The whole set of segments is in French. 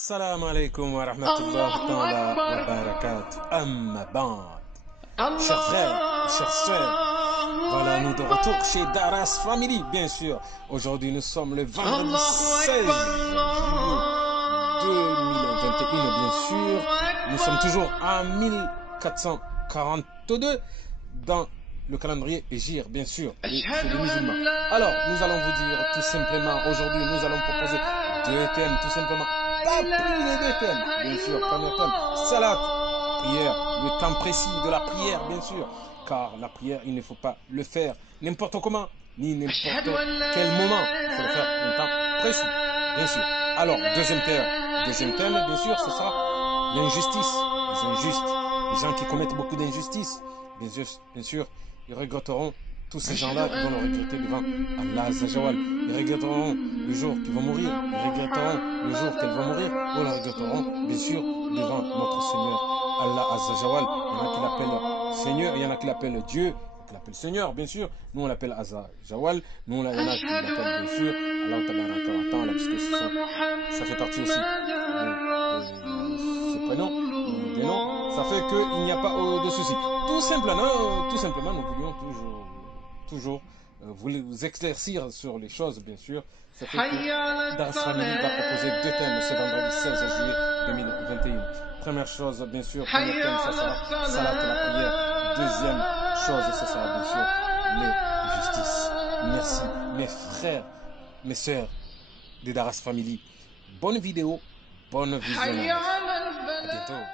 Assalamu alaikum wa rahmatullahi Allahu ta'ala wa Akbar. barakatuh. Amma ba'd. Chers frères, chers sœurs, Allahu voilà nous de retour Akbar. chez Daras Family, bien sûr. Aujourd'hui, nous sommes le vendredi Allahu 16 Akbar. juillet 2021, bien sûr. Allahu Nous sommes Akbar. toujours en 1442 dans le calendrier Hégire, bien sûr, et chez أشهد les musulmans. أن لا Alors, nous allons vous dire tout simplement, aujourd'hui, nous allons proposer deux thèmes, tout simplement. Pas plus de deux thèmes, bien sûr. Premier thème, salat, prière, le temps précis de la prière, bien sûr. Car la prière, il ne faut pas le faire n'importe comment, ni أشهد n'importe أن لا quel moment. Il faut le faire en temps précis, bien sûr. Alors, deuxième thème, bien sûr, ce sera l'injustice, les injustes, les gens qui commettent beaucoup d'injustices. Bien sûr, ils regretteront. Tous ces gens-là, ils vont le regretter devant Allah Azawajal. Ils regretteront le jour qu'ils vont mourir. Ils regretteront le jour qu'elles vont mourir. Ou le regretteront, bien sûr, devant notre Seigneur Allah Azawajal. Il y en a qui l'appellent Seigneur, il y en a qui l'appellent Dieu, qui l'appellent Seigneur, bien sûr. Nous, on l'appelle Azawajal. Nous, il y en a qui l'appellent, bien sûr, Allah Tabaraka wa Ta'ala, parce que ça fait partie aussi de ses prénoms et des noms. Ça fait qu'il n'y a pas de souci. Tout simplement, nous voulions toujours vous éclaircir sur les choses, bien sûr. Ça fait que حي على Daras Family va proposer deux thèmes ce vendredi 16 juillet 2021. Première chose, bien sûr, premier حي thème, ça على sera Salat, la prière. Deuxième chose, ça sera bien sûr les justices. Merci, mes frères, mes sœurs de Daras Family. Bonne vidéo, bon حي visionnage. على À bientôt. الفلاح.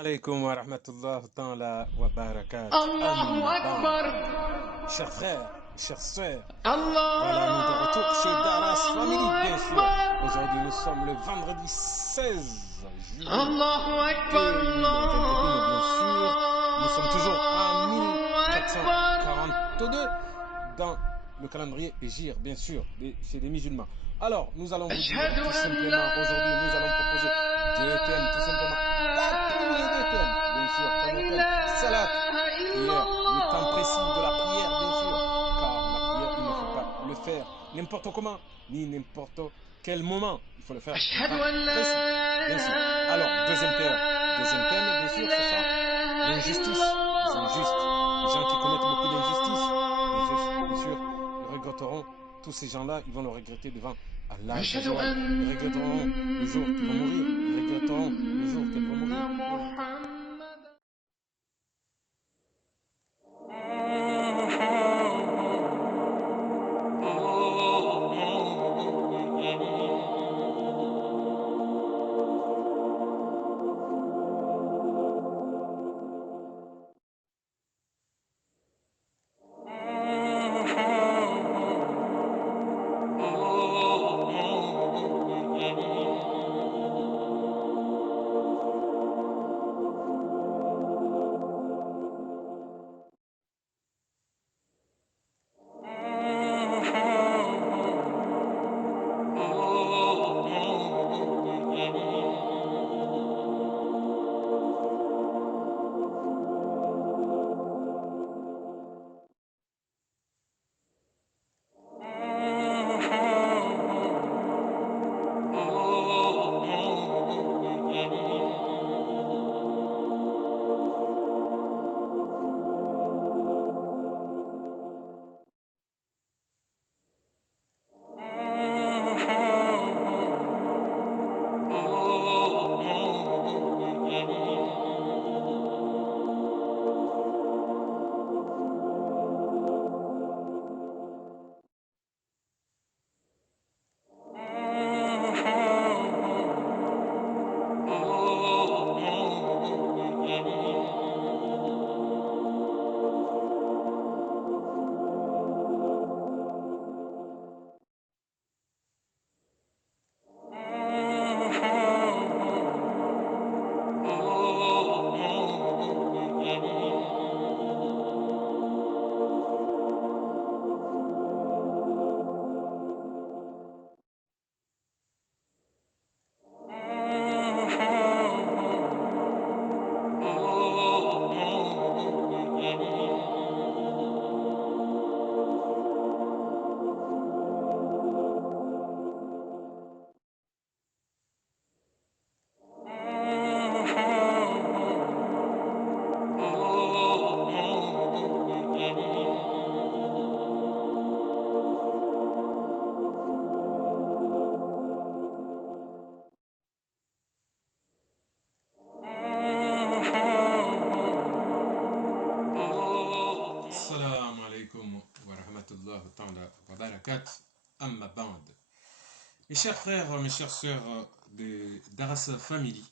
Alaikum wa rahmatullahi ta'ala wa barakatuh. Allahu Amma Akbar. ba'd. Chers frères, chères sœurs, Allah voilà nous de retour chez Daras Family, bien sûr. Aujourd'hui, nous sommes le vendredi 16 juillet Allahu Akbar. 2021, bien sûr. Nous sommes toujours en Allahu Akbar. 1442 dans le calendrier Hégire, bien sûr, chez les musulmans. Alors, nous allons vous dire أشهد tout أن simplement, لا aujourd'hui, nous allons proposer deux thèmes, tout simplement. Pas plus de deux thèmes, bien sûr. Premier thème, salat, prière, le temps précis de la prière, bien sûr. Car la prière, il ne faut pas le faire n'importe comment, ni n'importe quel moment. Il faut le faire en أشهد temps أن لا précis, bien sûr. Alors, deuxième thème, bien sûr, ce sera l'injustice, les injustes, les gens qui commettent beaucoup d'injustices. Bien sûr, ils regretteront. Tous ces gens-là, ils vont le regretter devant Allah أشهد Azawajal. Ils regretteront le jour qu'ils vont mourir. Ils regretteront le jour qu'elles vont mourir. محمدا Mes chers frères, mes chères sœurs de Daras Family,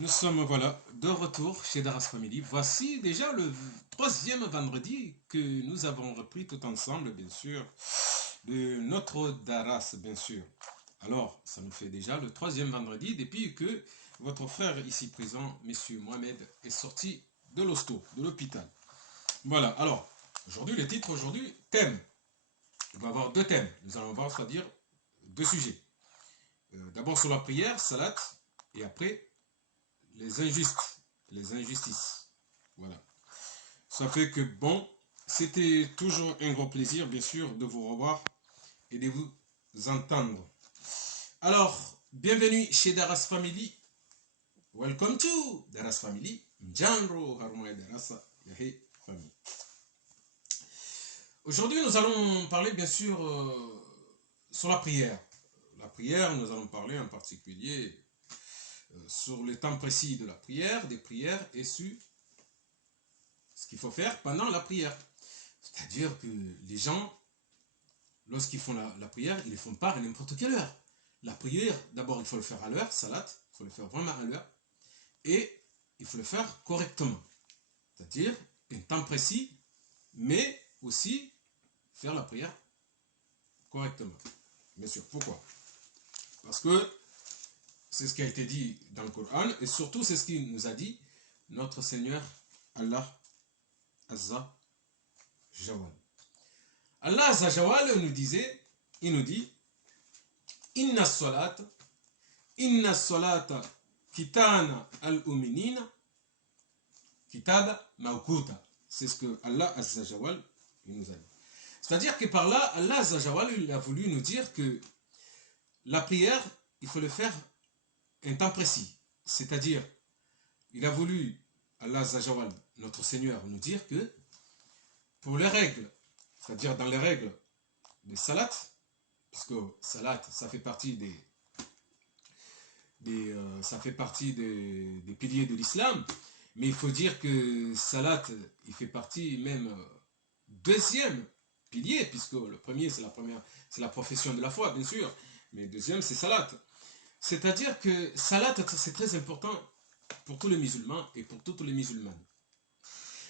nous sommes voilà de retour chez Daras Family. Voici déjà le troisième vendredi que nous avons repris tout ensemble, bien sûr, de notre Daras, bien sûr. Alors, ça nous fait déjà le troisième vendredi depuis que votre frère ici présent, Monsieur Mohamed, est sorti de l'hosto, de l'hôpital. Voilà, alors, aujourd'hui, le titre, aujourd'hui, thème. Il va y avoir deux thèmes. Nous allons voir, c'est-à-dire deux sujets. D'abord sur la prière, salat, et après, les injustes, les injustices. Voilà. Ça fait que, bon, c'était toujours un gros plaisir, bien sûr, de vous revoir et de vous entendre. Alors, bienvenue chez Daras Family. Welcome to Daras Family. Mjanro Harmoe Darasa Yahe Family. Aujourd'hui, nous allons parler, bien sûr, sur la prière. La prière, nous allons parler en particulier sur le temps précis de la prière, des prières et sur ce qu'il faut faire pendant la prière. C'est-à-dire que les gens, lorsqu'ils font la prière, ils ne le font pas à n'importe quelle heure. La prière, d'abord, il faut le faire à l'heure, salat, il faut le faire vraiment à l'heure, et il faut le faire correctement. C'est-à-dire un temps précis, mais aussi faire la prière correctement. Bien sûr, pourquoi? Parce que c'est ce qui a été dit dans le Coran, et surtout c'est ce qu'il nous a dit notre Seigneur Allah Azza Jawal. Allah Azza Jawal nous disait, il nous dit Inna salata kitana al-uminina kitaba mawkuta. C'est ce que Allah Azza Jawal nous a dit. C'est-à-dire que par là, Allah Azza Jawal il a voulu nous dire que la prière, il faut le faire un temps précis. C'est-à-dire, il a voulu, Allah Azza Jawal, notre Seigneur, nous dire que pour les règles, c'est-à-dire dans les règles de salat, parce que salat, ça fait partie des piliers de l'islam, mais il faut dire que salat, il fait partie même deuxième pilier, puisque le premier, c'est la profession de la foi, bien sûr, mais le deuxième, c'est salat. C'est-à-dire que salat, c'est très important pour tous les musulmans et pour toutes les musulmanes.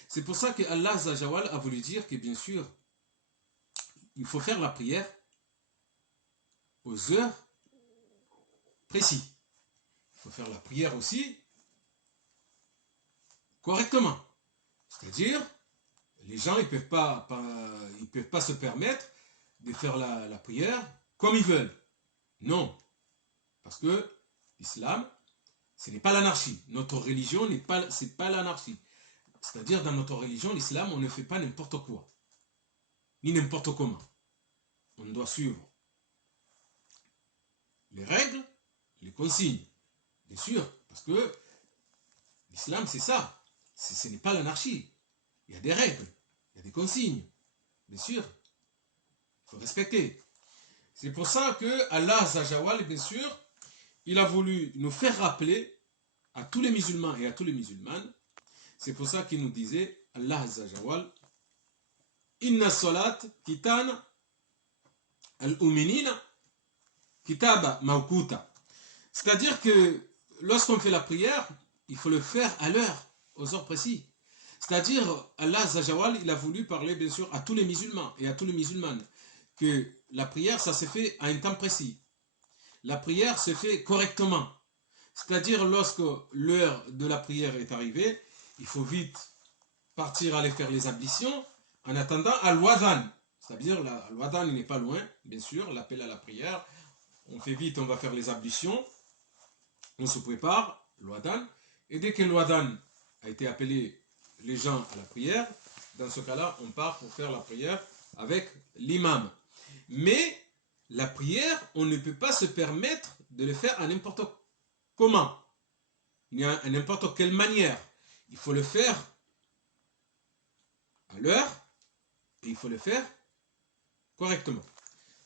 C'est pour ça que Allah Azza Jawal a voulu dire que, bien sûr, il faut faire la prière aux heures précises. Il faut faire la prière aussi correctement. C'est-à-dire, les gens ils peuvent pas se permettre de faire la prière comme ils veulent. Non. Parce que l'islam, ce n'est pas l'anarchie. Notre religion c'est pas l'anarchie. C'est-à-dire, dans notre religion, l'islam, on ne fait pas n'importe quoi. Ni n'importe comment. On doit suivre les règles, les consignes. Bien sûr, parce que l'islam, c'est ça. Ce n'est pas l'anarchie. Il y a des règles, il y a des consignes. Bien sûr, il faut respecter. C'est pour ça que Allah Azza Jawal, bien sûr, il a voulu nous faire rappeler à tous les musulmans et à tous les musulmanes. C'est pour ça qu'il nous disait, Allah Azza Jawal, Inna salat kitana al-uminina kitaba mawkuta. C'est-à-dire que lorsqu'on fait la prière, il faut le faire à l'heure, aux heures précises. C'est-à-dire, Allah Azza Jawal, il a voulu parler bien sûr à tous les musulmans et à tous les musulmanes que la prière, ça se fait à un temps précis. La prière se fait correctement. C'est-à-dire, lorsque l'heure de la prière est arrivée, il faut vite partir aller faire les ablutions en attendant al-wadhan. C'est-à-dire, al-wadhan, il n'est pas loin, bien sûr, l'appel à la prière. On fait vite, on va faire les ablutions. On se prépare, l'wadhan. Et dès que l'wadhan a été appelé les gens à la prière, dans ce cas-là, on part pour faire la prière avec l'imam. Mais la prière, on ne peut pas se permettre de le faire à n'importe comment, ni à n'importe quelle manière. Il faut le faire à l'heure et il faut le faire correctement.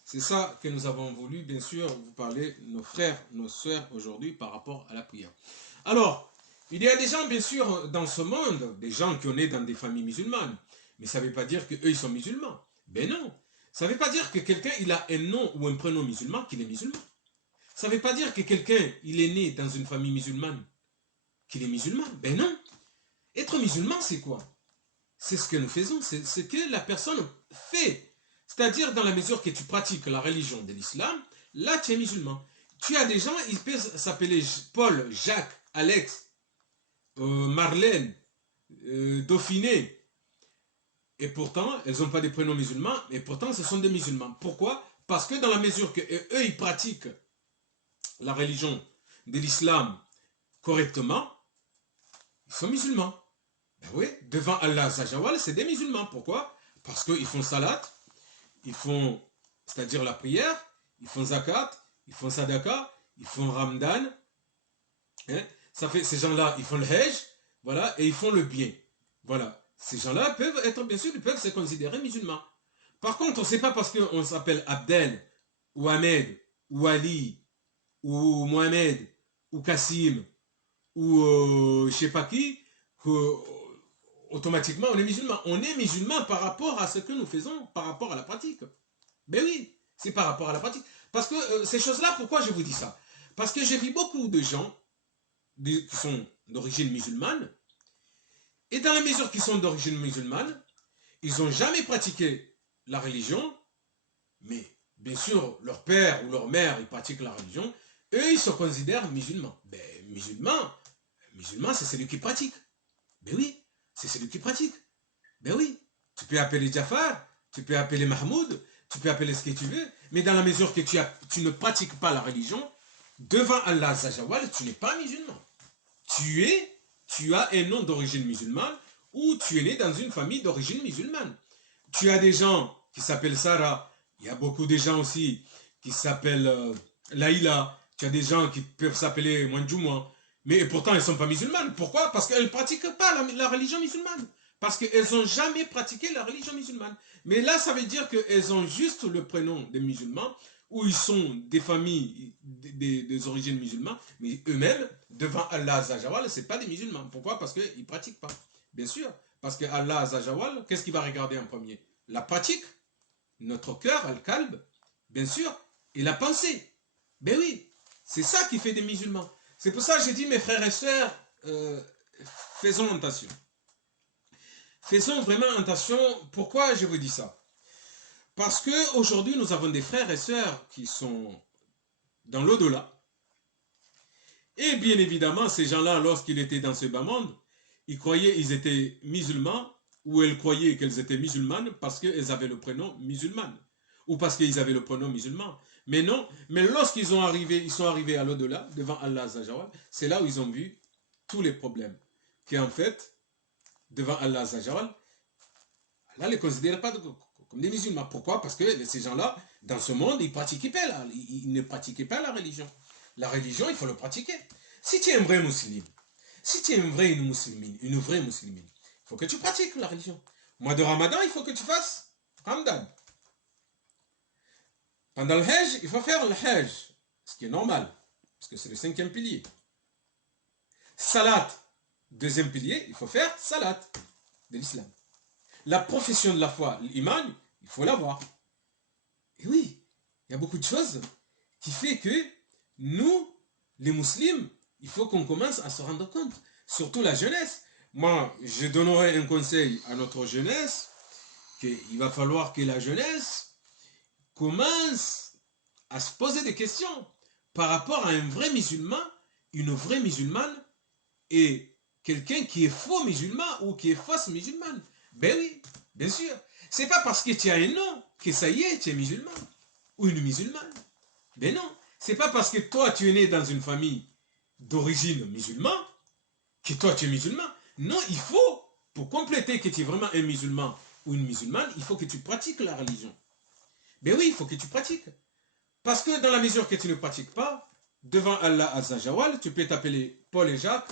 C'est ça que nous avons voulu, bien sûr, vous parler, nos frères, nos sœurs, aujourd'hui, par rapport à la prière. Alors, il y a des gens, bien sûr, dans ce monde, des gens qui sont nés dans des familles musulmanes, mais ça ne veut pas dire qu'eux, ils sont musulmans. Ben non. Ça ne veut pas dire que quelqu'un il a un nom ou un prénom musulman qu'il est musulman. Ça ne veut pas dire que quelqu'un il est né dans une famille musulmane qu'il est musulman. Ben non. Être musulman, c'est quoi? C'est ce que nous faisons, c'est ce que la personne fait. C'est-à-dire dans la mesure que tu pratiques la religion de l'islam, là tu es musulman. Tu as des gens, ils peuvent s'appeler Paul, Jacques, Alex, Marlène, Dauphiné. Et pourtant, elles n'ont pas des prénoms musulmans, et pourtant ce sont des musulmans. Pourquoi? Parce que dans la mesure que eux, ils pratiquent la religion de l'islam correctement, ils sont musulmans. Ben oui, devant Allah Zajawal, c'est des musulmans. Pourquoi? Parce qu'ils font salat, ils font, c'est-à-dire la prière, ils font zakat, ils font sadaka, ils font ramadan. Hein? Ça fait, ces gens-là, ils font le hajj, voilà, et ils font le bien. Voilà. Ces gens-là peuvent être, bien sûr, ils peuvent se considérer musulmans. Par contre, c'est pas parce qu'on s'appelle Abdel, ou Ahmed, ou Ali, ou Mohamed, ou Kassim, ou je sais pas qui, automatiquement on est musulman. On est musulman par rapport à ce que nous faisons, par rapport à la pratique. Ben oui, c'est par rapport à la pratique. Parce que ces choses-là, pourquoi je vous dis ça? Parce que j'ai vu beaucoup de gens qui sont d'origine musulmane, et dans la mesure qu'ils sont d'origine musulmane, ils n'ont jamais pratiqué la religion, mais bien sûr, leur père ou leur mère, ils pratiquent la religion, eux, ils se considèrent musulmans. Ben, musulman, c'est celui qui pratique. Ben oui, c'est celui qui pratique. Ben oui, tu peux appeler Jafar, tu peux appeler Mahmoud, tu peux appeler ce que tu veux, mais dans la mesure que tu ne pratiques pas la religion, devant Allah Zajawal, tu n'es pas musulman. Tu as un nom d'origine musulmane ou tu es né dans une famille d'origine musulmane. Tu as des gens qui s'appellent Sarah, il y a beaucoup de gens aussi qui s'appellent Laïla, tu as des gens qui peuvent s'appeler Mwanjumwa, mais pourtant elles ne sont pas musulmanes. Pourquoi? Parce qu'elles ne pratiquent pas la religion musulmane. Parce qu'elles n'ont jamais pratiqué la religion musulmane. Mais là, ça veut dire qu'elles ont juste le prénom des musulmans, ou ils sont des familles des origines musulmanes, mais eux-mêmes, devant Allah Azajawal, ce n'est pas des musulmans. Pourquoi? Parce qu'ils ne pratiquent pas. Bien sûr, parce que Allah Azajawal, qu'est-ce qu'il va regarder en premier? La pratique, notre cœur, al-kalb, bien sûr, et la pensée. Ben oui, c'est ça qui fait des musulmans. C'est pour ça que j'ai dit, mes frères et sœurs, faisons attention. Faisons vraiment attention. Pourquoi je vous dis ça? Parce qu'aujourd'hui, nous avons des frères et sœurs qui sont dans l'au-delà. Et bien évidemment, ces gens-là, lorsqu'ils étaient dans ce bas monde, ils croyaient qu'ils étaient musulmans, ou elles croyaient qu'elles étaient musulmanes parce qu'elles avaient le prénom musulman, ou parce qu'ils avaient le prénom musulman. Mais non, mais lorsqu'ils sont arrivés à l'au-delà, devant Allah Azajawal, c'est là où ils ont vu tous les problèmes. Qu'en fait, devant Allah Azajawal, Allah ne les considère pas comme des musulmans. Pourquoi? Parce que ces gens-là, dans ce monde, ils ne pratiquaient pas la religion. La religion, il faut le pratiquer. Si tu es un vrai musulman, si tu es une vraie musulmane, il faut que tu pratiques la religion. Mois de Ramadan, il faut que tu fasses Ramadan. Pendant le Hajj, il faut faire le Hajj, ce qui est normal, parce que c'est le 5e pilier. Salat, 2e pilier, il faut faire Salat de l'islam. La profession de la foi, l'iman, il faut l'avoir. Et oui, il y a beaucoup de choses qui fait que nous, les musulmans, il faut qu'on commence à se rendre compte. Surtout la jeunesse. Moi, je donnerai un conseil à notre jeunesse, qu'il va falloir que la jeunesse commence à se poser des questions par rapport à un vrai musulman, une vraie musulmane, et quelqu'un qui est faux musulman ou qui est fausse musulmane. Ben oui, bien sûr. C'est pas parce que tu as un nom que ça y est, tu es musulman ou une musulmane. Ben non. C'est pas parce que toi tu es né dans une famille d'origine musulmane que toi tu es musulman. Non, il faut, pour compléter que tu es vraiment un musulman ou une musulmane, il faut que tu pratiques la religion. Ben oui, il faut que tu pratiques. Parce que dans la mesure que tu ne pratiques pas, devant Allah Azzajawal, tu peux t'appeler Paul et Jacques.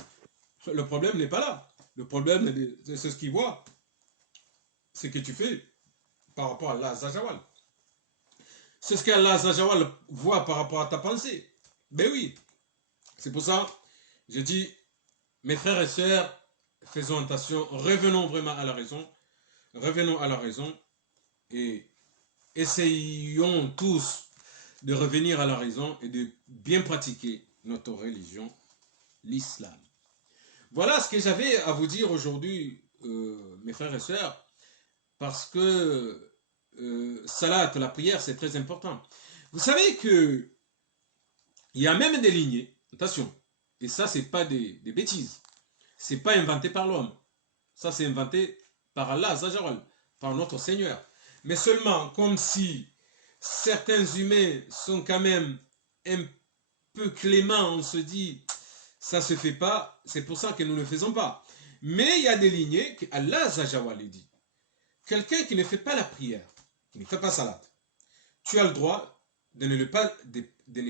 Le problème n'est pas là. Le problème, c'est ce qu'il voit. Ce que tu fais par rapport à Allah Azzajawal. C'est ce qu'Allah Azzajawal voit par rapport à ta pensée. Ben oui. C'est pour ça, je dis, mes frères et sœurs, faisons attention, revenons vraiment à la raison. Revenons à la raison et essayons tous de revenir à la raison et de bien pratiquer notre religion, l'islam. Voilà ce que j'avais à vous dire aujourd'hui, mes frères et sœurs, parce que salat, la prière, c'est très important. Vous savez que il y a même des lignées, attention, et ça, c'est pas des bêtises, c'est pas inventé par l'homme, ça, c'est inventé par Allah, Azajawal, par notre Seigneur. Mais seulement, comme si certains humains sont quand même un peu cléments, on se dit, ça se fait pas, c'est pour ça que nous ne le faisons pas. Mais il y a des lignées que Allah Azajawal dit. Quelqu'un qui ne fait pas la prière, qui ne fait pas salat, tu as le droit de ne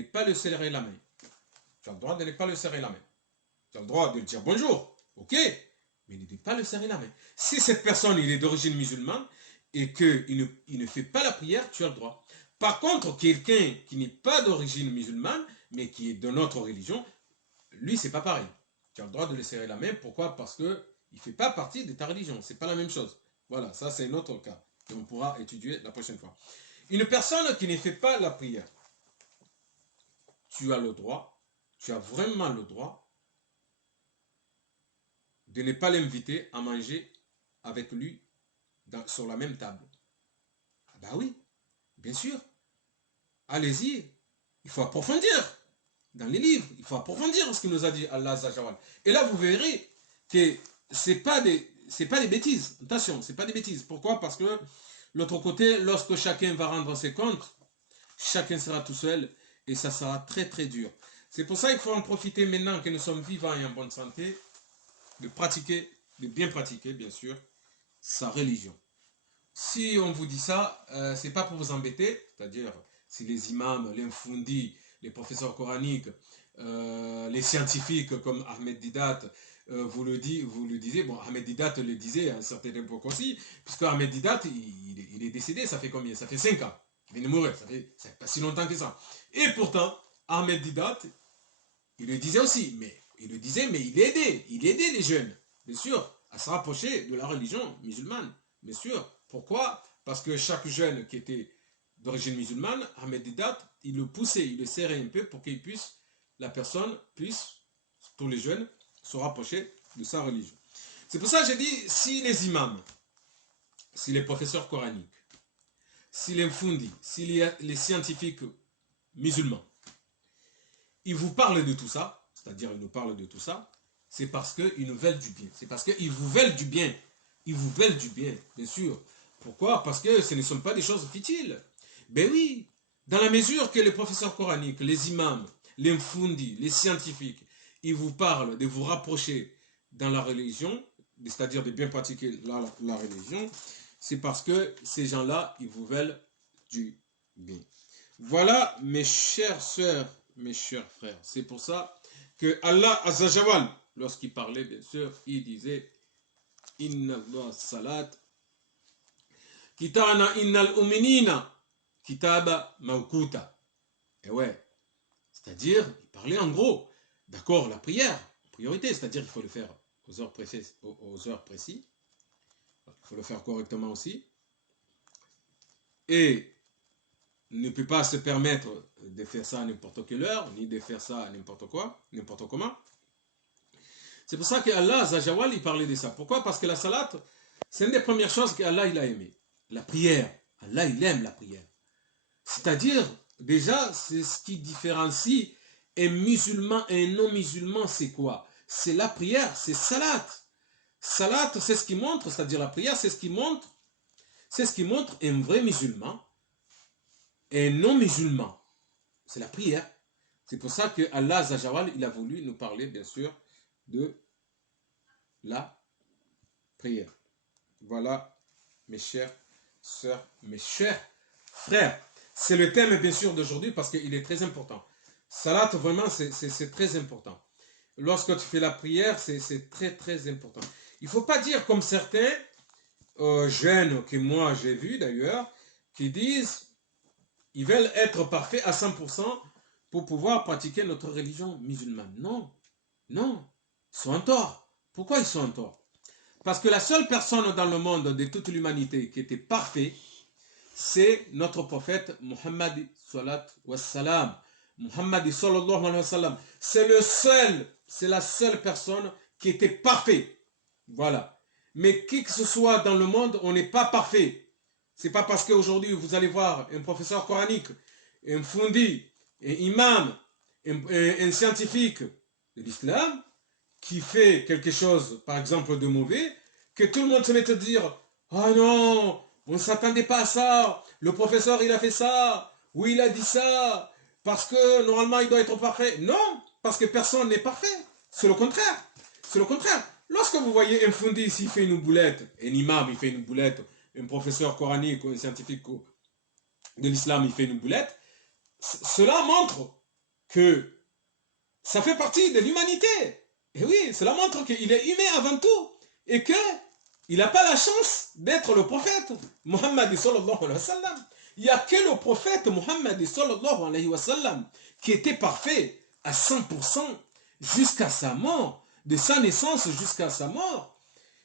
pas le serrer la main. Tu as le droit de ne pas le serrer la main. Tu as le droit de lui dire bonjour, ok, mais ne pas le serrer la main. Si cette personne il est d'origine musulmane et qu'il ne fait pas la prière, tu as le droit. Par contre, quelqu'un qui n'est pas d'origine musulmane, mais qui est de notre religion, lui, c'est pas pareil. Tu as le droit de lui serrer la main. Pourquoi? Parce qu'il ne fait pas partie de ta religion. C'est pas la même chose. Voilà, ça c'est un autre cas. Et on pourra étudier la prochaine fois. Une personne qui ne fait pas la prière, tu as le droit, tu as vraiment le droit de ne pas l'inviter à manger avec lui sur la même table. Ah bah oui, bien sûr. Allez-y, il faut approfondir dans les livres, il faut approfondir ce qu'il nous a dit Allah Azza. Et là, vous verrez que c'est pas des bêtises. Attention, c'est pas des bêtises. Pourquoi? Parce que l'autre côté, lorsque chacun va rendre ses comptes, chacun sera tout seul et ça sera très très dur. C'est pour ça qu'il faut en profiter maintenant que nous sommes vivants et en bonne santé, de pratiquer, de bien pratiquer, bien sûr, sa religion. Si on vous dit ça, c'est pas pour vous embêter, c'est-à-dire si les imams, les mfoundi, les professeurs coraniques, les scientifiques comme Ahmed Didat vous le disiez, bon, Ahmed Didat le disait à une certaine époque aussi, puisque Ahmed Didat, il est décédé, ça fait combien? Ça fait 5 ans. Il vient de mourir, ça fait pas si longtemps que ça. Et pourtant, Ahmed Didat, il le disait aussi, mais il aidait les jeunes, bien sûr, à se rapprocher de la religion musulmane, bien sûr. Pourquoi? Parce que chaque jeune qui était d'origine musulmane, Ahmed Didat, il le poussait, il le serrait un peu pour qu'il puisse, la personne puisse, tous les jeunes, se rapprocher de sa religion. C'est pour ça que j'ai dit, si les imams, si les professeurs coraniques, si les mfoundi, si les scientifiques musulmans, ils vous parlent de tout ça, c'est-à-dire ils nous parlent de tout ça, c'est parce qu'ils nous veulent du bien. C'est parce qu'ils vous veulent du bien. Ils vous veulent du bien, bien sûr. Pourquoi? Parce que ce ne sont pas des choses futiles. Ben oui, dans la mesure que les professeurs coraniques, les imams, les mfoundi, les scientifiques, ils vous parlent de vous rapprocher dans la religion, c'est-à-dire de bien pratiquer la religion, c'est parce que ces gens-là, ils vous veulent du bien. Voilà, mes chères sœurs, mes chers frères. C'est pour ça que Allah Azzajawal, lorsqu'il parlait, bien sûr, il disait Inna Allah salat kitana innal uminina kitaba mawkuta. Et ouais, c'est-à-dire, il parlait en gros, d'accord, la prière, en priorité, c'est-à-dire qu'il faut le faire aux heures précises, il faut le faire correctement aussi, et ne peut pas se permettre de faire ça à n'importe quelle heure, ni de faire ça à n'importe quoi, n'importe comment. C'est pour ça qu'Allah, Zajawal, il parlait de ça. Pourquoi? Parce que la salat, c'est une des premières choses qu'Allah, il a aimé. La prière. Allah, il aime la prière. C'est-à-dire, déjà, c'est ce qui différencie un musulman et un non-musulman, c'est quoi? C'est la prière, c'est salat. Salat, c'est ce qui montre, c'est-à-dire la prière, c'est ce qui montre un vrai musulman et un non-musulman. C'est la prière. C'est pour ça que Allah Zajawal, il a voulu nous parler, bien sûr, de la prière. Voilà, mes chères sœurs, mes chers frères. C'est le thème, bien sûr, d'aujourd'hui parce qu'il est très important. Salat, vraiment, c'est très important. Lorsque tu fais la prière, c'est très, très important. Il ne faut pas dire comme certains jeunes que moi j'ai vus d'ailleurs, qui disent ils veulent être parfaits à 100% pour pouvoir pratiquer notre religion musulmane. Non, non, ils sont en tort. Pourquoi ils sont en tort? Parce que la seule personne dans le monde de toute l'humanité qui était parfait, c'est notre prophète Muhammad sallallahu wassalam. Muhammad sallallahu alayhi wa sallam. C'est le seul, c'est la seule personne qui était parfait. Voilà. Mais qui que ce soit dans le monde, on n'est pas parfait. C'est pas parce qu'aujourd'hui vous allez voir un professeur coranique, un fundi, un imam, un scientifique de l'islam qui fait quelque chose, par exemple, de mauvais, que tout le monde se met à dire ah non, on ne s'attendait pas à ça, le professeur il a fait ça, ou il a dit ça, parce que normalement il doit être parfait. Non, parce que personne n'est parfait. C'est le contraire. C'est le contraire. Lorsque vous voyez un fundi s'il fait une boulette, un imam il fait une boulette, un professeur coranique ou un scientifique de l'islam il fait une boulette, cela montre que ça fait partie de l'humanité. Et oui, cela montre qu'il est humain avant tout et qu'il n'a pas la chance d'être le prophète Muhammad sallallahu alayhi wa sallam. Il n'y a que le prophète Muhammad sallallahu alayhi wa sallam qui était parfait à 100% jusqu'à sa mort, de sa naissance jusqu'à sa mort.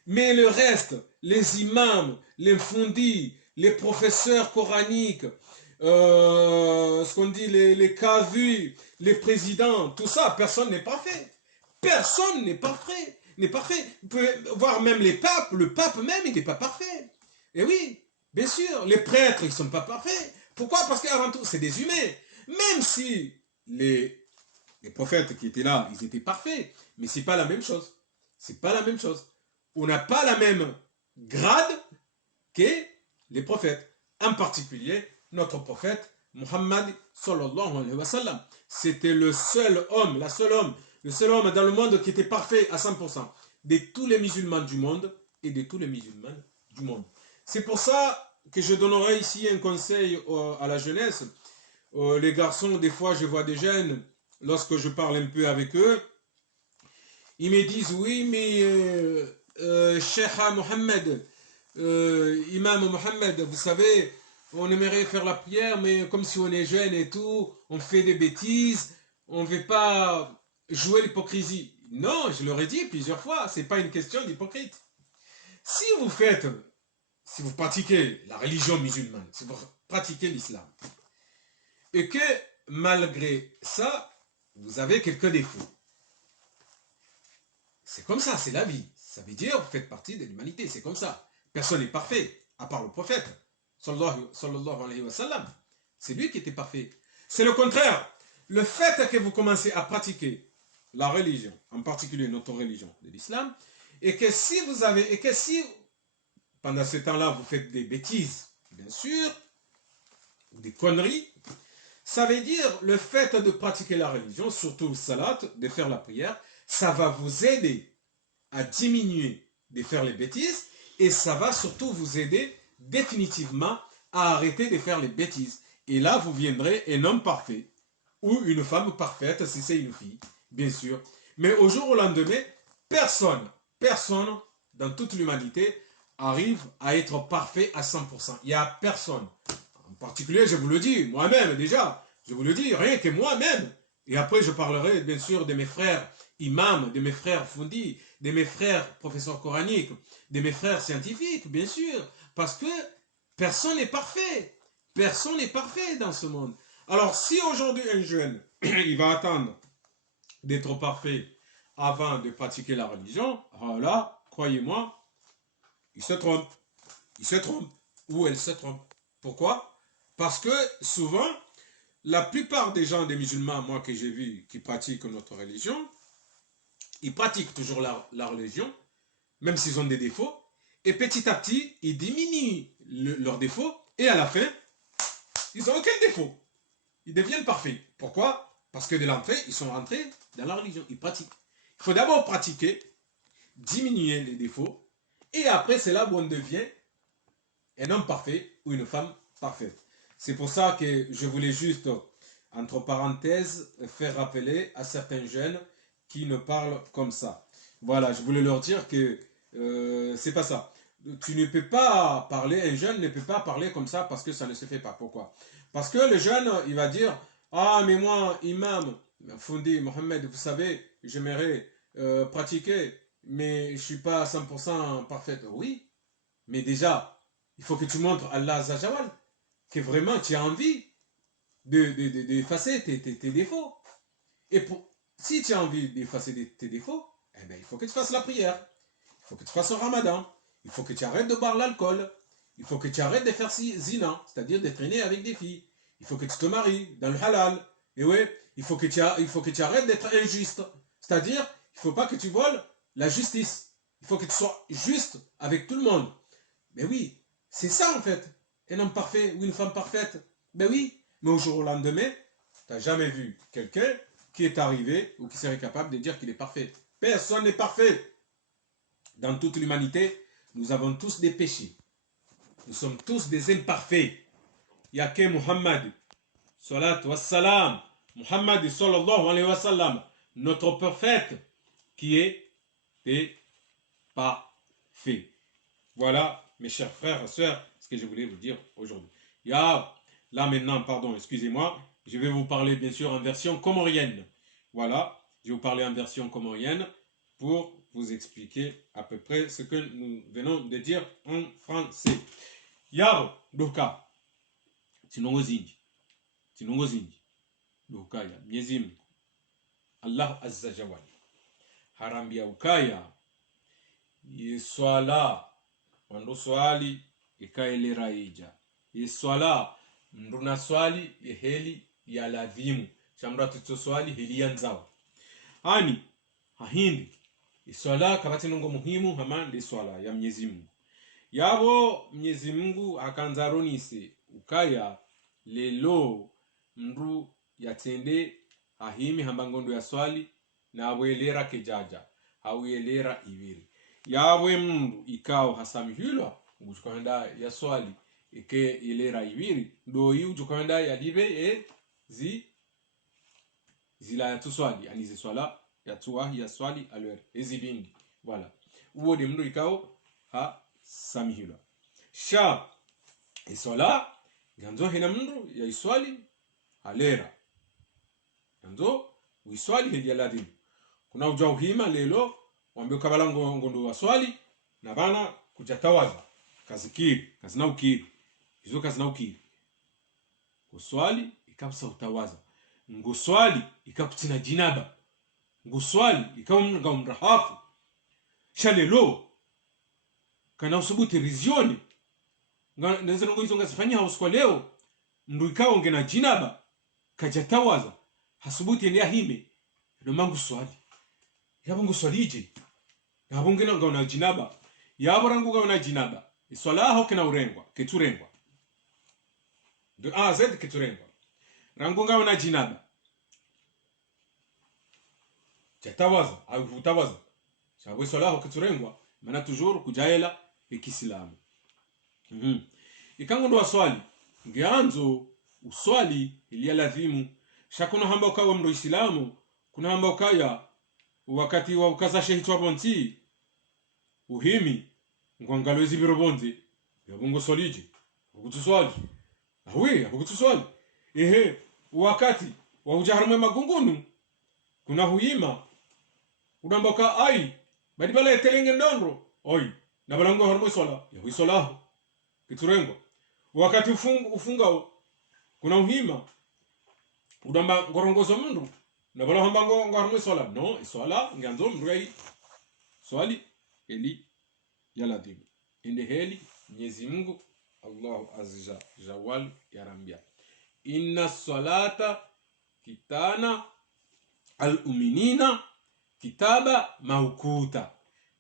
Mais le reste, les imams, les fundis, les professeurs coraniques, ce qu'on dit, les kavus, les présidents, tout ça, personne n'est parfait. Personne n'est parfait. N'est parfait. Vous pouvez voir même les papes, le pape même, il n'est pas parfait. Et oui, bien sûr, les prêtres, ils ne sont pas parfaits. Pourquoi? Parce qu'avant tout, c'est des humains. Même si les prophètes qui étaient là, ils étaient parfaits, mais ce n'est pas la même chose. C'est pas la même chose. On n'a pas la même grade que les prophètes. En particulier, notre prophète Muhammad sallallahu alayhi wa sallam. C'était le seul homme, le seul homme dans le monde qui était parfait à 100% de tous les musulmans du monde et de tous les musulmans du monde. C'est pour ça que je donnerai ici un conseil à la jeunesse. Les garçons, des fois, je vois des jeunes, lorsque je parle un peu avec eux, ils me disent oui, mais Cheikh Mohammed, Imam Mohammed, vous savez, on aimerait faire la prière, mais comme si on est jeune et tout, on fait des bêtises, on ne veut pas jouer l'hypocrisie. Non, je leur ai dit plusieurs fois, ce n'est pas une question d'hypocrite. Si vous pratiquez la religion musulmane, si vous pratiquez l'islam, et que malgré ça, vous avez quelques défauts, c'est comme ça, c'est la vie. Ça veut dire, vous faites partie de l'humanité, c'est comme ça. Personne n'est parfait, à part le prophète, sallallahu alayhi wa sallam. C'est lui qui était parfait. C'est le contraire. Le fait que vous commencez à pratiquer la religion, en particulier notre religion de l'islam, et que si pendant ce temps-là, vous faites des bêtises, bien sûr, ou des conneries, ça veut dire le fait de pratiquer la religion, surtout le salat, de faire la prière, ça va vous aider à diminuer de faire les bêtises et ça va surtout vous aider définitivement à arrêter de faire les bêtises. Et là, vous viendrez un homme parfait ou une femme parfaite si c'est une fille, bien sûr. Mais au jour au lendemain, personne dans toute l'humanité arrive à être parfait à 100%. Il n'y a personne. En particulier, je vous le dis, moi-même déjà, je vous le dis, rien que moi-même. Et après, je parlerai bien sûr de mes frères imams, de mes frères fundis, de mes frères professeurs coraniques, de mes frères scientifiques, bien sûr. Parce que personne n'est parfait. Personne n'est parfait dans ce monde. Alors, si aujourd'hui un jeune, il va attendre d'être parfait avant de pratiquer la religion, alors là, croyez-moi, il se trompe. Il se trompe. Ou elle se trompe. Pourquoi? Parce que souvent, la plupart des gens, des musulmans, moi que j'ai vu, qui pratiquent notre religion, ils pratiquent toujours la religion, même s'ils ont des défauts, et petit à petit, ils diminuent leurs défauts, et à la fin, ils n'ont aucun défaut. Ils deviennent parfaits. Pourquoi? Parce que de l'entrée, ils sont rentrés dans la religion, ils pratiquent. Il faut d'abord pratiquer, diminuer les défauts, et après, c'est là où on devient un homme parfait ou une femme parfaite. C'est pour ça que je voulais juste, entre parenthèses, faire rappeler à certains jeunes qui ne parlent comme ça. Voilà, je voulais leur dire que c'est pas ça. Tu ne peux pas parler, un jeune ne peut pas parler comme ça parce que ça ne se fait pas. Pourquoi? Parce que le jeune, il va dire, ah mais moi, imam, Fundi, Mohamed, vous savez, j'aimerais pratiquer, mais je ne suis pas à 100% parfaite. Oui, mais déjà, il faut que tu montres Allah Azawajal. que vraiment tu as envie d'effacer tes défauts. Et si tu as envie d'effacer tes défauts, eh ben, il faut que tu fasses la prière. Il faut que tu fasses le ramadan. Il faut que tu arrêtes de boire l'alcool. Il faut que tu arrêtes de faire zina, c'est-à-dire de traîner avec des filles. Il faut que tu te maries dans le halal. Et ouais, il faut que tu arrêtes d'être injuste. C'est-à-dire, il ne faut pas que tu voles la justice. Il faut que tu sois juste avec tout le monde. Mais oui, c'est ça en fait. Un homme parfait ou une femme parfaite. Ben oui, mais au jour au lendemain, tu n'as jamais vu quelqu'un qui est arrivé ou qui serait capable de dire qu'il est parfait. Personne n'est parfait. Dans toute l'humanité, nous avons tous des péchés. Nous sommes tous des imparfaits. Il n'y a que Muhammad, salat wa salam, Muhammad sallallahu alayhi wa sallam, notre prophète, qui est parfait. Voilà, mes chers frères et sœurs, ce que je voulais vous dire aujourd'hui. Là maintenant, pardon, excusez-moi, je vais vous parler bien sûr en version comorienne. Voilà, je vais vous parler en version comorienne pour vous expliquer à peu près ce que nous venons de dire en français. Yaro, doka, tinongo zindi, doka ya, miezi Allah azza jawali, harambia ukaya, yeswala, wando swali, ikaelera ija, yeswala, mruna swali, yeheli, ya ladhimu, shamra tuto swali, heli yanzao. Ani, hahindi, iswala kabati nungo muhimu hamande swala ya Mwenyezi Mungu. Yabo Mwenyezi Mungu akanzaronise ukaya lelo mru yatende ahimi hambangondo ya swali na awelera kejaja awelera ibiri. Yabwe mru ikao hasamihilwa nguchukanda ya swali ike ilera ibiri do yu chukanda ya libe zila ya tuswali anize swala ya tuwa ya swali alwer ezibindi. Voilà. Uwo de mru ikao ha samihilwa. Sha iswala ganzo hina mru ya iswali alera. Ganzo uiswali hedi aladhimu. Kuna ujauhima lelo wambio kabala ngondo wa swali na bana kujatawaza kazikiri kazina ukiri hizo kazina ukiri kuswali ikapsa utawaza nguswali ikakutina jinaba nguswali ikaumnga umrahafu shalelo kana usubuti rizioni ndenze ngo hizo ngazifanyia hauskwa leo ndu ikao ngena jinaba kajatawaza hasubuti ndia hime ndo mangu swali yabo nguswalije yabo ngena ngona jinaba yabo rangu ngona jinaba iswala ho kena urengwa keturengwa ndo zed keturengwa rangu ngona jinaba chatawaza au hutawaza sababu iswala ho keturengwa maana toujours kujaela ikisilamu. Ikango ndo swali ngeanzo uswali ili lazimu shakuna hamba ukawa mndo islamu kuna hamba ukaya wakati wa ukaza shehitwa bonti uhimi ngwangalo zibirobonzi yabungo solije ukutuswali awi ukutuswali wakati wa ujaharumwe magungunu kuna huyima unamboka ai badi bala etelenge ndondro oi na balango harumwe swala ya wiswala kiturengo wakati ufunga kuna uhima udamba ngorongozo mundu na bala hamba harumwe swala no swala nganzo mrei swali eli yaladhimu inde heli Mwenyezi Mungu Allahu azza jawal yarambia inna salata kitana al-uminina kitaba maukuta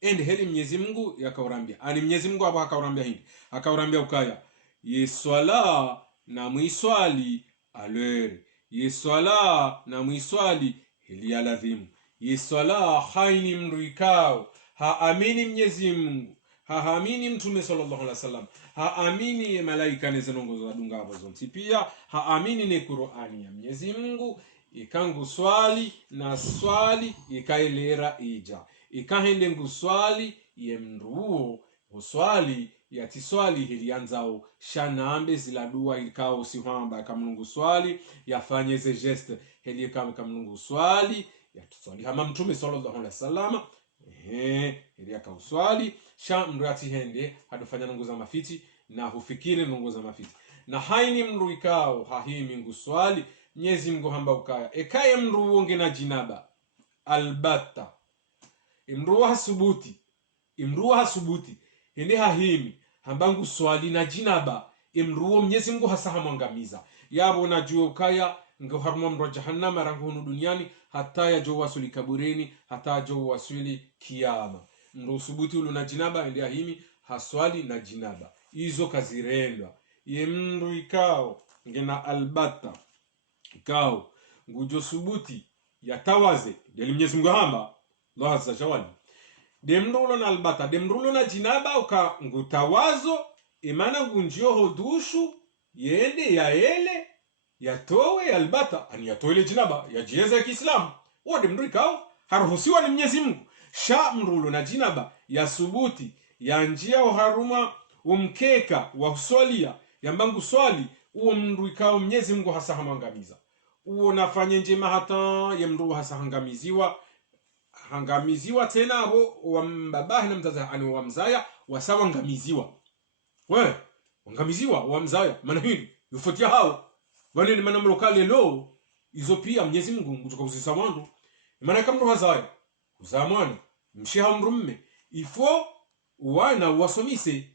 ende heli Mwenyezi Mungu yakaurambia ani Mwenyezi Mungu hapa akaurambia hindi akaurambia ukaya yeswala na mwiswali alwere yeswala na mwiswali heli yaladhimu yeswala haini mruikao haamini Mwenyezi Mungu haamini mtume sallallahu alaihi wasallam haamini malaika nezenongozo za dungabo zonti pia haamini ne Qur'ani ya Mwenyezi Mungu ikangu swali na swali ikaelera ija ikahende nguswali yemruo uswali yatiswali hilianzao shanambe ziladua ikao sihamba kamnungu swali yafanye ze geste heli kamnungu swali yatuswali hama mtume sallallahu alaihi wasallam ili akauswali sha mrati hende hadufanya nungu za mafiti na hufikiri nungu za mafiti na haini mru ikao hahimi nguswali Mwenyezi Mungu hamba ukaya ekaye mru wonge na jinaba albatta imru hasubuti hende hahimi hamba nguswali na jinaba imru Mwenyezi Mungu hasaha mwangamiza yabo najua ukaya ngo harma mru jahannama rangu hunu duniani hata ya jo wasuli kaburini hata jo wasuli kiyama mru subuti ulu na jinaba hende hahimi haswali na jinaba izo kazirendwa ye mru ikao ngena albata ikao ngujo subuti yatawaze deli Mwenyezi Mungu hamba Allah azza jawali demrulo na albata demrulo na jinaba uka ngutawazo imana ngunjio hodushu yende yaele yatowe albata ani yatoile jinaba yajieza ya Kiislamu wa demru ikao haruhusiwa ni Mwenyezi Mungu sha mrulo na jinaba ya subuti ya njia uharuma umkeka wa uswalia yambangu swali uo mndu ikao Mwenyezi Mungu hasaha mwangamiza uo nafanye njema hata ya mndu hangamiziwa tena abo wa mbabahi na mtaza ani wa mzaya wasawa ngamiziwa we ngamiziwa wa mzaya maana hili yufutia hao wale ni maana mlokale lo izo pia Mwenyezi Mungu kutoka usisa mwandu maana kama mndu hazaya uzamwana mshiha mrumme ifo wana wasomise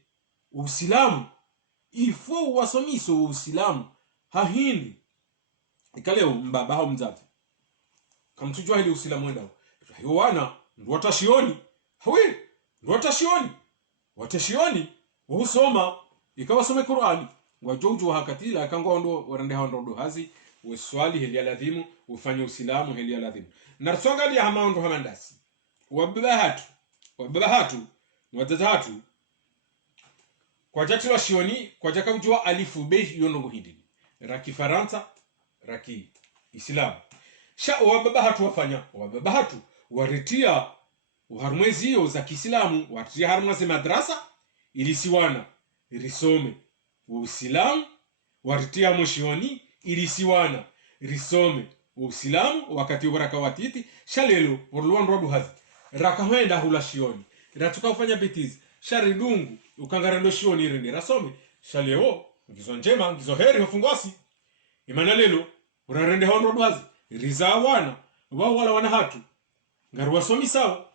Uislamu ifo wasomise Uislamu hahindi ikaleo mbaba hao mzazi kamtujua ile Uislamu wendao hiyo wana ndo watashioni hawi ndo watashioni usoma ikawasome Qur'ani wajojo hakatila akangwa ndo warende hao ndo hazi uswali heli aladhimu ufanye Uislamu heli aladhimu na songali hama ndo hamandasi wababahatu watatatu kwa jati wa shioni kwa jaka ujua alifu be yono hindi raki Faransa raki Islam sha wababahatu waritia uharumwezio za Kiislamu waritia harumwaze madrasa ilisiwana risome Uislamu waritia moshioni ilisiwana risome Uislamu wakati waraka watiti shalelo porluan rodu hazi rakahenda hula shioni ratuka ufanya betizi sharidungu ukangarendo shioni rende rasome shaleo ngizo njema ngizo heri hofungwasi imana lelo urarende hondo dwazi rizawana wala wana hatu ngaruwa somi sawa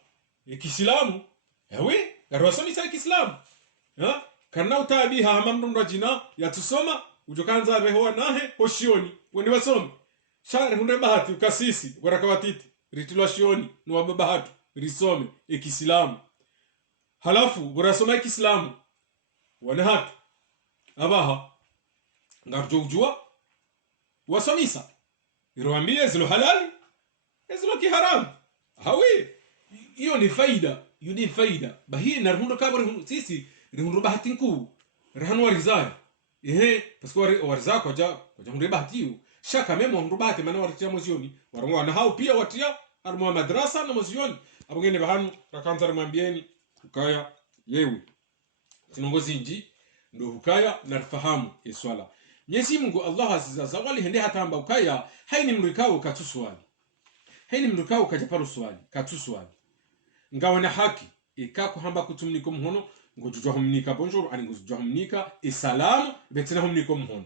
Kiislamu ewe ngaruwa somi sawa Kiislamu ha kana utabiha hamamndo jina yatusoma ujokanza beho nahe hoshioni wendi wasomi share hunde bahati ukasisi waraka watiti ritilwa shioni no wababahatu risome Kiislamu halafu urasoma Kiislamu wana hatu abaha ngarjojua wasomisa iroambie zilo halali zilo kiharamu hawi hiyo ni faida bahi na rundo kabari sisi rundo bahati nkuu rahanu warizaya pasko wariza kwa hunde bahati shaka memo hunde bahati maana waritia mozioni warongwa na hao pia watia armo madrasa na mozioni abongene bahanu rakanza mwambieni ukaya yewe sinongozi nji ndo hukaya na fahamu iswala Mwenyezi Mungu Allah azza zawali hende hatamba ukaya haini mrikao katuswali haini mrikao kajaparu swali katuswali ngawa na haki ikako hamba kutumniko mhono ngojujwa humnika bonjour ani ngojujwa humnika isalamu betina humniko mhono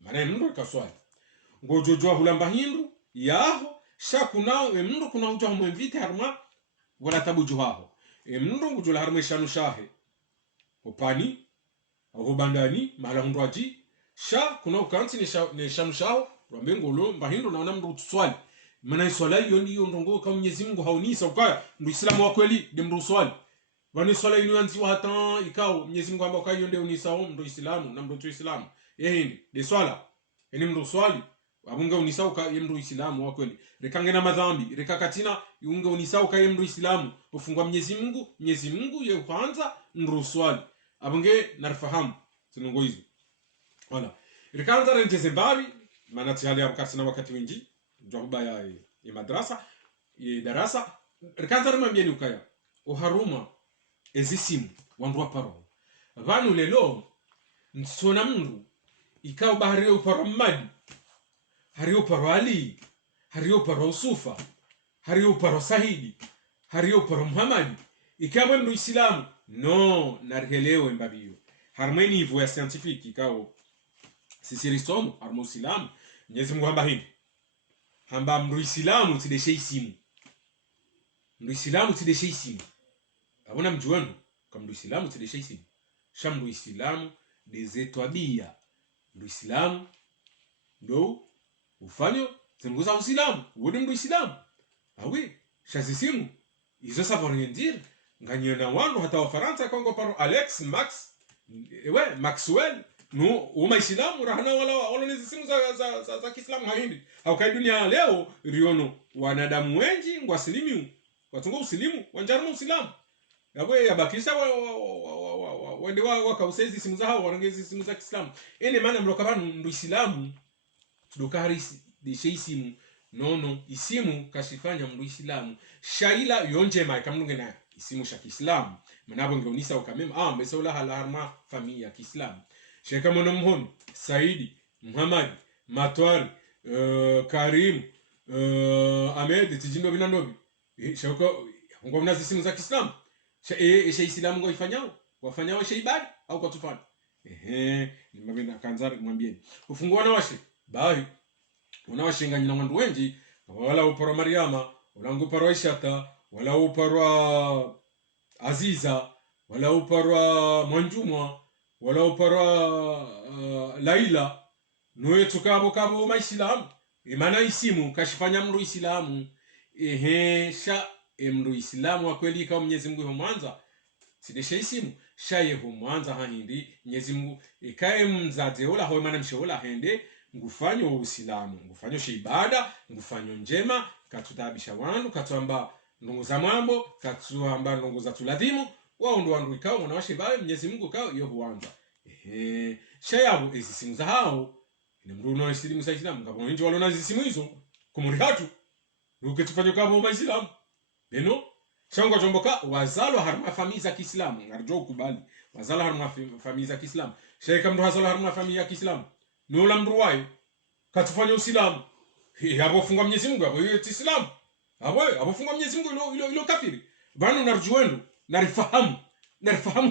maana mndo kaswali ngojujwa hulamba hindu yaho shakunao mndo kuna ujwa humvite harma wala tabujuhaho mndo ngujula harma shanu shahe upani au bandani mala hundwaji sha kuna ukansi ni shamshao rambe ngolo mbahindo naona mndo tuswali maana swala hiyo ndiyo ndongo kama Mwenyezi Mungu haunisa ukaya ndio Uislamu wa kweli ndio mndo swali wani swala ino anziwa hata ikao Mwenyezi Mungu amba ukaya ndio unisao mndo Uislamu na mndo tu Uislamu yehindi de swala ni mndo swali abunga unisao ka mndo Uislamu wa kweli rekange na madhambi rekakatina yunga unisao ka mndo Uislamu ufungwa Mwenyezi Mungu ye kwanza mndo swali abunge narfahamu sinongo hizo wala rikanza rente zembari maana tihali wakati na wakati wingi jokuba ya madrasa ya darasa rikanza rimambieni ukaya uharuma ezisimu wandu waparo vanu lelo nsona mndu ikao bahari uparo mmadi hari uparo Ali hari uparo Usufa hari uparo Sahidi hari uparo Muhammad ikawe mndu Islamu no narihelewe mbabiyo harmeni hivyo ya scientifique ikao sisi risomo harmo Uislamu Mwenyezi Mungu hamba hivi hamba mndu Uislamu tideshe isimu mndu Uislamu tideshe isimu abona mjuano kama mndu Uislamu tideshe isimu sha mndu Uislamu dezetwabia mndu Uislamu ndo ufanyo zenguza Uislamu wodi mndu Uislamu awi shazisimu izo savoir dire nganyona wandu hata wa Faransa kongo paro Alex Max ewe Maxwell no uma Islamu rahana wala nizisimu za Kiislamu haindi haukai dunia leo riono wanadamu wengi ngwasilimiu watungo usilimu wanjarmu Uislamu yabwe yabakisha wende wakausezi simu zao warangezi simu za Kiislamu ene maana mlokabanu ndu Islamu tudokari de isimu nono isimu kashifanya mndu Islamu shaila yonjema ikamnunge na isimu sha Kiislamu manabo ngeunisa ukamema mbese ula halarma familia ya Kiislamu sheka mono mhono Saidi Muhammad Matwari Karim Ahmed tijindo binandobi shauko ngo mnazi simu za Kiislamu sha Islamu ngo ifanyao wafanyao ibada au kwa tufani ni mabenda kanzari mwambieni ufungua na washe bai unawashinga nyina wandu wengi wala uparo Mariama wala nguparo Ishata wala uparo Aziza wala uparo Mwanjumwa wala uparo Laila noye tukabo Maislamu imana isimu kashifanya mndu Islamu sha mndu Islamu wa kweli kama Mwenyezi Mungu mwanza sideshe isimu shaye mwanza hanindi Mwenyezi Mungu ikae mzaze ola ho maana mshola hende ngufanyo Uislamu ngufanyo ibada ngufanyo njema katutabisha wandu katuamba ndungu za mambo katuamba ndungu za tuladhimu wao ndo wandu ikao wanawashe bae Mwenyezi Mungu kao yo huanza shayabo ezi simu za hao ni mndu no Islamu sa Islamu ngabo nje walona ezi simu hizo kumuri hatu ukitufanya kama Waislamu beno shangwa jomboka wazalo harma familia za Kiislamu ngarjo kubali wazalo harma familia za Kiislamu shayka mndu hazalo harma familia ya Kiislamu nola mndu wayo katufanya Uislamu hapo funga Mwenyezi Mungu hapo hiyo Islam hapo funga Mwenyezi Mungu ilo kafiri bana narjuendo narifahamu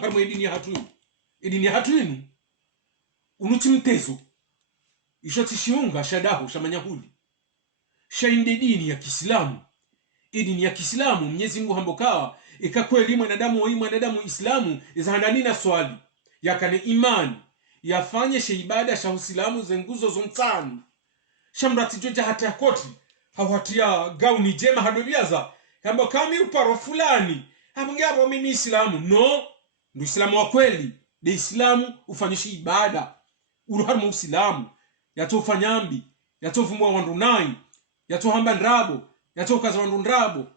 harma dini ya hatu yenu unuti mtezo ishotishiunga shadahu shamanyahudi shainde dini ya Kiislamu dini ya Kiislamu Mwenyezi Mungu hambokawa ikakweli mwanadamu Islamu izahandanina swali yakane imani yafanye ibada sha Uislamu zenguzo zontani shamrati joja hata koti hawatia gauni jema hadobiaza kamba kami uparo fulani hamngabo mimi Islamu no ndio Islamu wa kweli de Islamu ufanyishe ibada uruhamu Uislamu yatofanyambi yatofumwa wandu nai yatohamba ndrabo yatokaza wandu ndrabo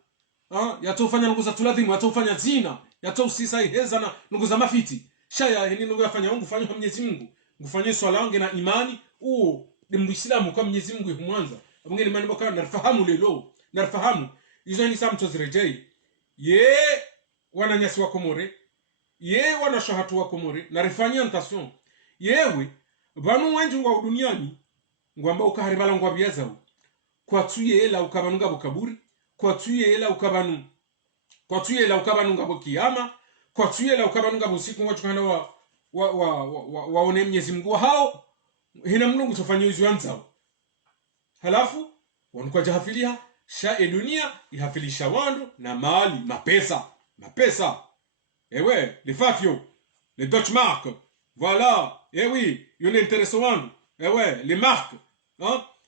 yatofanya nguza tuladhimu yatofanya zina yatosisa iheza na nguza mafiti shaya hini nungu yafanya wangu fanya Mwenyezi Mungu ngufanye swala wange na imani ni Muislamu kwa Mwenyezi Mungu mwanza abungeni mani baka narifahamu lelo narifahamu izo ni samto zirejei ye wana nyasi wa Komore ye wana shahatu wa Komore narifanyia ntation yewe banu wenji ngwa duniani ngwamba ukaharibala ngwa biaza kwa tuye ela ukabanunga bukaburi kwa tuye ela ukabanu ngabo kiyama kwa tuye ela ukabanu ngabo siku ngwa tukana waone Mwenyezi Mungu hao hina mnungu tofanya hizo anzao halafu wanuka jahafilia sha dunia ihafilisha wandu na mali mapesa ewe les fafio les Deutsche Mark voilà oui yone intereso wandu ewe les marques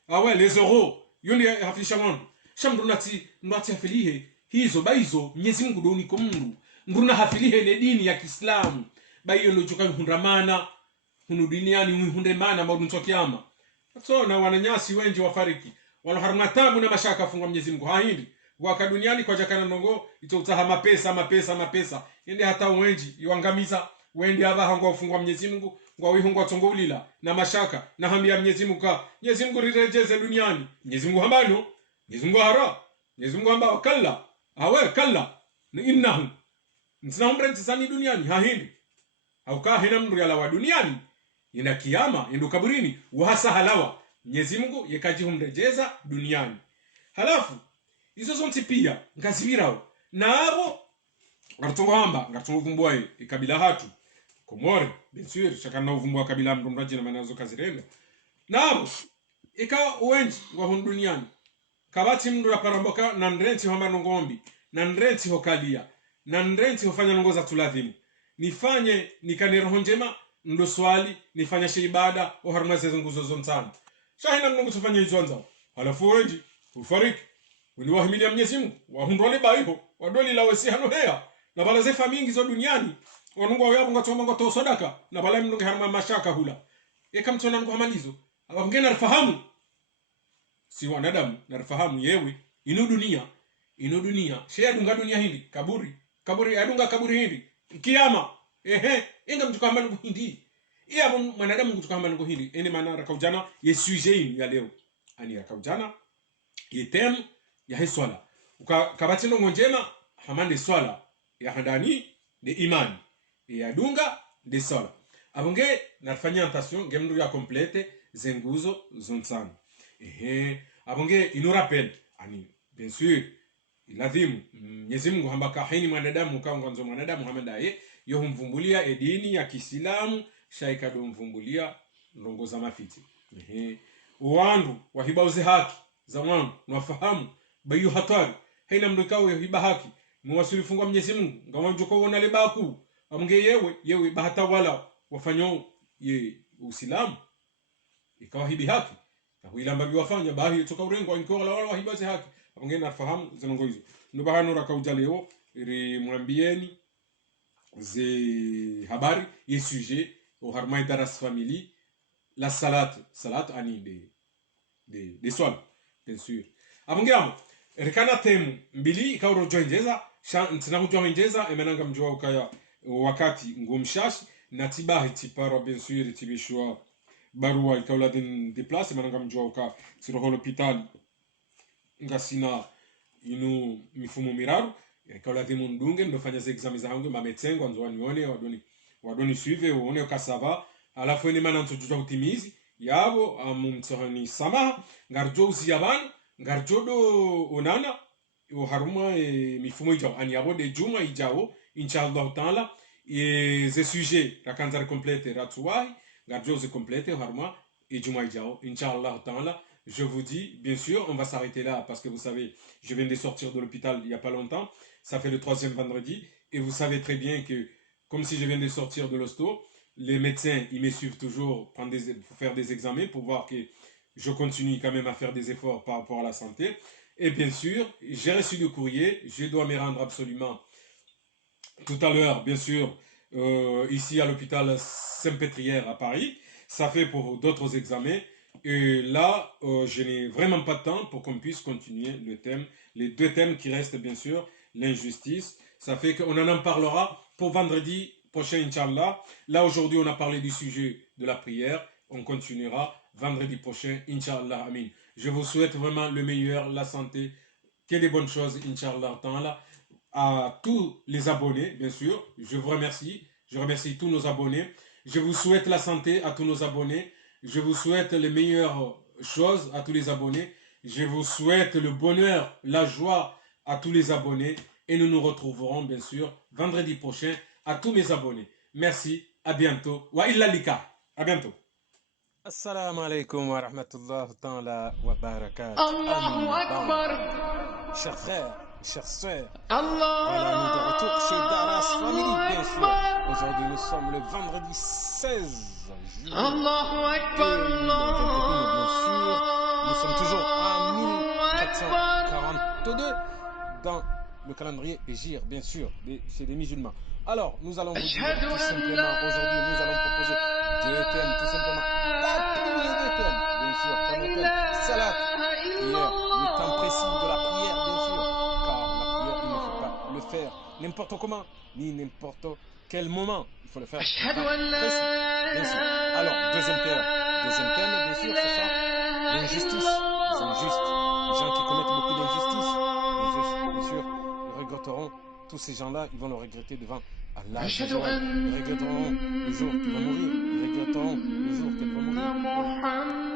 ouais les euros yone hafilisha wandu shamdu nati hafilihe hizo baizo Mwenyezi Mungu doni ko mundu nguruna hafilihe ne dini ya Kiislamu bayo ndo choka hundramana hunu duniani muhunde mana mbao ntokiama so na wananyasi wengi wafariki wala harma tabu na mashaka funga Mwenyezi Mungu haindi waka duniani kwa jakana ndongo itautaha mapesa ende hata wengi iwangamiza wende aba hango ufungwa Mwenyezi Mungu ngwa wihungwa tongolila na mashaka na hambia Mwenyezi Mungu rirejeze duniani Mwenyezi Mungu hambano Mwenyezi Mungu hara Mwenyezi Mungu hamba kalla kalla na innahum ntsinaombre ntisani duniani haindi hauka hena mndu yala wa duniani ina kiyama ndo kaburini wahasa halawa Mwenyezi Mungu yekajihumrejeza duniani halafu izo zonti pia ngazibirao nabo ngatongo hamba ngatongo vumbwaye ikabila hatu Komori bien sûr shakana uvumbwa kabila mrumraji na manazo kazirenda nabo ikawa uwenji wa hun duniani kabati mndu raparamboka na ndrenti homa ngombi na ndrenti hokalia na ndrenti hofanya nongoza tuladhimu nifanye nikaniroho njema ndo swali nifanya sheibada oharmaze nguzo zontana shahina mnungu tufanye izonza halafu wenji ufariki wini wahimilia Mwenyezi Mungu wahundole baiho wadoli la wesi hano hea na bala zefa mingi zo duniani wanungu wa yabu ngatomba ngato sadaka na bala mnungu harma mashaka hula eka mtona nungu hamalizo abangena nafahamu si wanadamu nafahamu yewe inu dunia sheya dunga dunia hindi kaburi adunga kaburi hindi kiyama inga mtukamba nungu hindi iya mwanadamu mtukamba nungu hindi ene maana rakaujana ye sujet ya leo ani rakaujana ye tem ya he swala ukabati ndongo njema hamande swala ya handani de imani ya dunga de swala abonge nafanya attention ngemndu ya complete zenguzo zontano abonge inu rappel ani bien sûr lazima Mwenyezi Mungu hambaka haini mwanadamu kaunga nzo mwanadamu hamadaye yo humvumbulia edini ya Kiislamu shaika do mvumbulia ndongo za mafiti uwandu wahibauze haki za mwangu nafahamu bayu hatari haina mdukao hiba haki mwasili fungwa Mwenyezi Mungu ngawanjo ko wona lebaku amnge yewe bahata wala wafanyo ye Uislamu ikawa hibi haki na huilamba biwafanya bahi toka urengo inkola wala wahibaze haki amnge nafahamu zinongo hizo ndo bahano rakauja leo iri mwambieni ze habari ye sujet au harmai daras family la salat ani de swal bien sûr abungamo rikana temu mbili kauro joinjeza ntina kujoinjeza emenanga mjua ukaya wakati ngomshashi na tibahi tiparo bien sûr tibishwa barua ikaula de place emenanga mjua uka siroho l'hôpital ngasina inu mifumo miraru ikaula de mundunge ndofanya ze examen za hangu mametsengo anzo nione wadoni suive uone ukasava alafu ene mana ntujuja utimizi yabo amumtsani sama ngarjo usiyaban ngarjo do onana o haruma mifumo ijao ani yabo de juma ijao inshallah taala ze sujet rakanzar complete ratsuai ngarjo ze complete haruma et juma ijao inshallah taala. Je vous dis, bien sûr, on va s'arrêter là parce que vous savez, je viens de sortir de l'hôpital il y a pas longtemps. Ça fait le 3e vendredi et vous savez très bien que comme si je viens de sortir de l'hosto, les médecins, ils me suivent toujours pour faire des examens pour voir que je continue quand même à faire des efforts par rapport à la santé. Et bien sûr, j'ai reçu le courrier, je dois me rendre absolument tout à l'heure, bien sûr, ici à l'hôpital Saint-Pétrière à Paris. Ça fait pour d'autres examens. Et là, je n'ai vraiment pas de temps pour qu'on puisse continuer le thème. Les 2 thèmes qui restent, bien sûr, l'injustice. Ça fait qu'on en parlera pour vendredi prochain, Inch'Allah. Là, aujourd'hui, on a parlé du sujet de la prière. On continuera vendredi prochain, Inch'Allah. Amin. Je vous souhaite vraiment le meilleur, la santé, que des bonnes choses, Inch'Allah. À tous les abonnés, bien sûr. Je vous remercie. Je remercie tous nos abonnés. Je vous souhaite la santé à tous nos abonnés. Je vous souhaite les meilleures choses à tous les abonnés. Je vous souhaite le bonheur, la joie à tous les abonnés. Et nous nous retrouverons, bien sûr, vendredi prochain à tous mes abonnés. Merci, à bientôt. Wa illa lika. À bientôt. Assalamu alaikum wa rahmatullahi ta'ala wa barakatuh. Allahu Akbar. Chers frères, chères sœurs, Allah. voilà, nous de retour chez Daras Family, bien sûr. Aujourd'hui, nous sommes le vendredi 16 juillet. Allahu Akbar. Bien sûr, nous sommes toujours en 1442 dans le calendrier Hégire, bien sûr, chez les musulmans. Alors, nous allons vous dire tout simplement, aujourd'hui, nous allons proposer 2 thèmes, tout simplement. Pas plus de 2 thèmes, bien sûr. Premier thème, salat, prière, le temps précis de la prière, bien sûr. Car la prière, il ne faut pas le faire n'importe comment, ni n'importe quel moment. Il faut le faire précis, bien sûr. Alors, deuxième thème, bien sûr, ce sera l'injustice. Les injustes, les gens qui commettent beaucoup d'injustices, bien sûr, ils regretteront. Tous ces gens-là, ils vont le regretter devant Allah. Ils regretteront le jour qu'ils vont mourir. Ils regretteront le jour qu'ils vont mourir.